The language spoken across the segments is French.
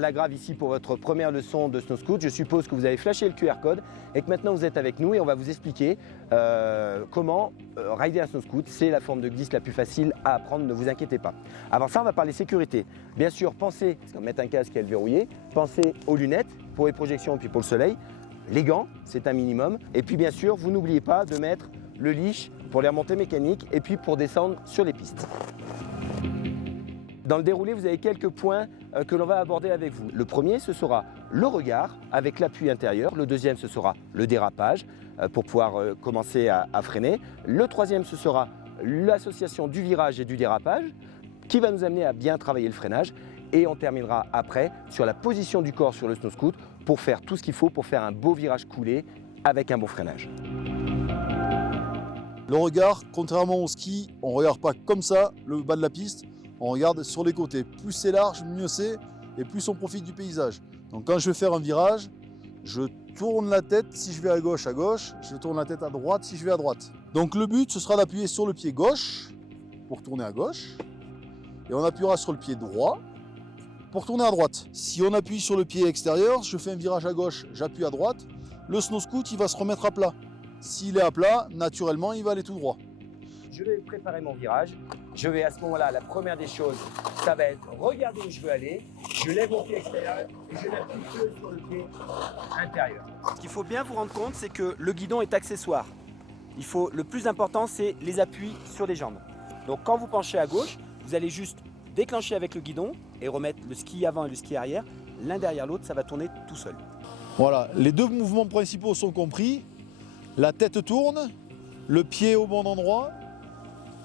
à la Grave ici pour votre première leçon de snow scoot. Je suppose que vous avez flashé le QR code et que maintenant vous êtes avec nous et on va vous expliquer comment rider un snow scoot. C'est la forme de glisse la plus facile à apprendre, ne vous inquiétez pas. Avant ça, on va parler sécurité. Bien sûr, pensez, parce qu'on va mettre un casque et le verrouiller, pensez aux lunettes pour les projections et puis pour le soleil. Les gants, c'est un minimum. Et puis bien sûr, vous n'oubliez pas de mettre le leash pour les remontées mécaniques et puis pour descendre sur les pistes. Dans le déroulé, vous avez quelques points que l'on va aborder avec vous. Le premier, ce sera le regard avec l'appui intérieur. Le deuxième, ce sera le dérapage pour pouvoir commencer à freiner. Le troisième, ce sera l'association du virage et du dérapage qui va nous amener à bien travailler le freinage. Et on terminera après sur la position du corps sur le snow scoot pour faire tout ce qu'il faut pour faire un beau virage coulé avec un bon freinage. Le regard, contrairement au ski, on ne regarde pas comme ça le bas de la piste, on regarde sur les côtés. Plus c'est large, mieux c'est et plus on profite du paysage. Donc quand je vais faire un virage, je tourne la tête si je vais à gauche, je tourne la tête à droite si je vais à droite. Donc le but, ce sera d'appuyer sur le pied gauche pour tourner à gauche et on appuiera sur le pied droit pour tourner à droite. Si on appuie sur le pied extérieur, je fais un virage à gauche, j'appuie à droite, le snow scoot il va se remettre à plat. S'il est à plat, naturellement il va aller tout droit. Je vais préparer mon virage. Je vais à ce moment-là, la première des choses, ça va être regarder où je veux aller. Je lève mon pied extérieur et je n'appuie que sur le pied intérieur. Ce qu'il faut bien vous rendre compte, c'est que le guidon est accessoire. Le plus important, c'est les appuis sur les jambes. Donc quand vous penchez à gauche, vous allez juste déclencher avec le guidon et remettre le ski avant et le ski arrière. L'un derrière l'autre, ça va tourner tout seul. Voilà, les deux mouvements principaux sont compris. La tête tourne, le pied au bon endroit.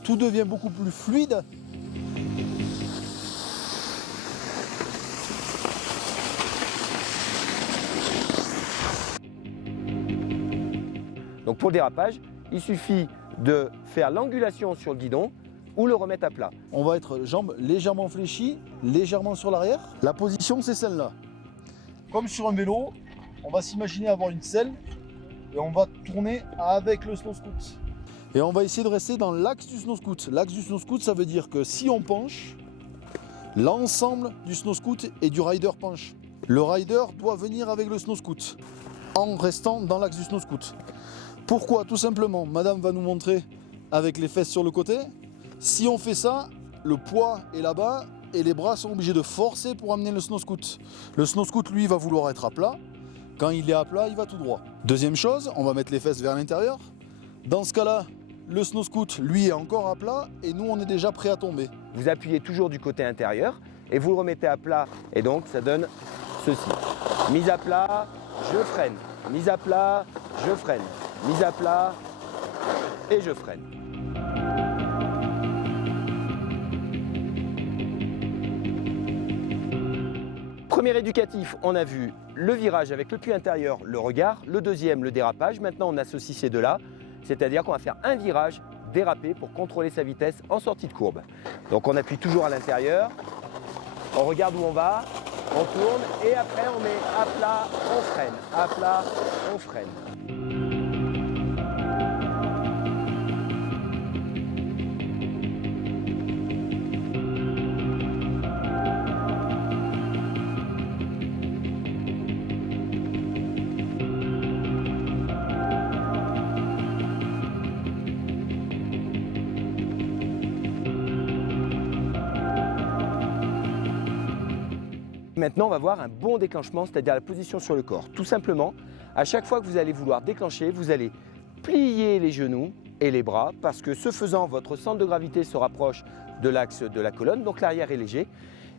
Tout devient beaucoup plus fluide. Donc pour le dérapage, il suffit de faire l'angulation sur le guidon ou le remettre à plat. On va être jambes légèrement fléchies, légèrement sur l'arrière. La position, c'est celle-là. Comme sur un vélo, on va s'imaginer avoir une selle et on va tourner avec le snow scoot. Et on va essayer de rester dans l'axe du snow scoot. L'axe du snow scoot, ça veut dire que si on penche, l'ensemble du snow scoot et du rider penche. Le rider doit venir avec le snow scoot en restant dans l'axe du snow scoot. Pourquoi? Tout simplement, madame va nous montrer avec les fesses sur le côté. Si on fait ça, le poids est là-bas et les bras sont obligés de forcer pour amener le snow scoot. Le snow scoot, lui, va vouloir être à plat. Quand il est à plat, il va tout droit. Deuxième chose, on va mettre les fesses vers l'intérieur. Dans ce cas-là, le snow scoot, lui, est encore à plat et nous, on est déjà prêt à tomber. Vous appuyez toujours du côté intérieur et vous le remettez à plat et donc ça donne ceci. Mise à plat, je freine. Mise à plat, je freine. Mise à plat et je freine. Premier éducatif, on a vu le virage avec le pied intérieur, le regard. Le deuxième, le dérapage. Maintenant, on associe ces deux-là. C'est-à-dire qu'on va faire un virage dérapé pour contrôler sa vitesse en sortie de courbe. Donc on appuie toujours à l'intérieur, on regarde où on va, on tourne et après on met à plat, on freine, à plat, on freine. Maintenant, on va voir un bon déclenchement, c'est-à-dire la position sur le corps. Tout simplement, à chaque fois que vous allez vouloir déclencher, vous allez plier les genoux et les bras parce que ce faisant, votre centre de gravité se rapproche de l'axe de la colonne, donc l'arrière est léger.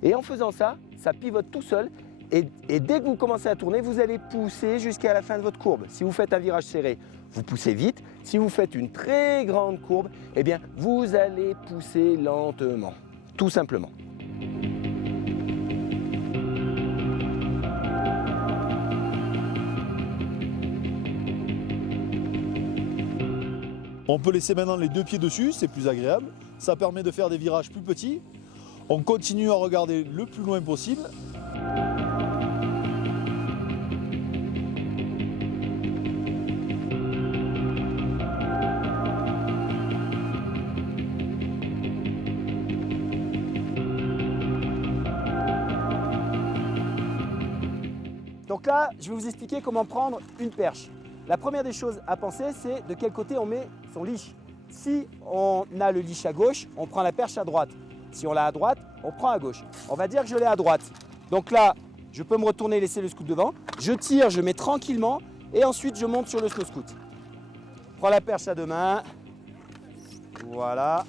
Et en faisant ça, ça pivote tout seul et dès que vous commencez à tourner, vous allez pousser jusqu'à la fin de votre courbe. Si vous faites un virage serré, vous poussez vite. Si vous faites une très grande courbe, eh bien, vous allez pousser lentement, tout simplement. On peut laisser maintenant les deux pieds dessus, c'est plus agréable. Ça permet de faire des virages plus petits. On continue à regarder le plus loin possible. Donc là, je vais vous expliquer comment prendre une perche. La première des choses à penser, c'est de quel côté on met son leash. Si on a le leash à gauche, on prend la perche à droite. Si on l'a à droite, on prend à gauche. On va dire que je l'ai à droite. Donc là, je peux me retourner et laisser le scoot devant. Je tire, je mets tranquillement et ensuite je monte sur le snow scoot. Je prends la perche à deux mains. Voilà.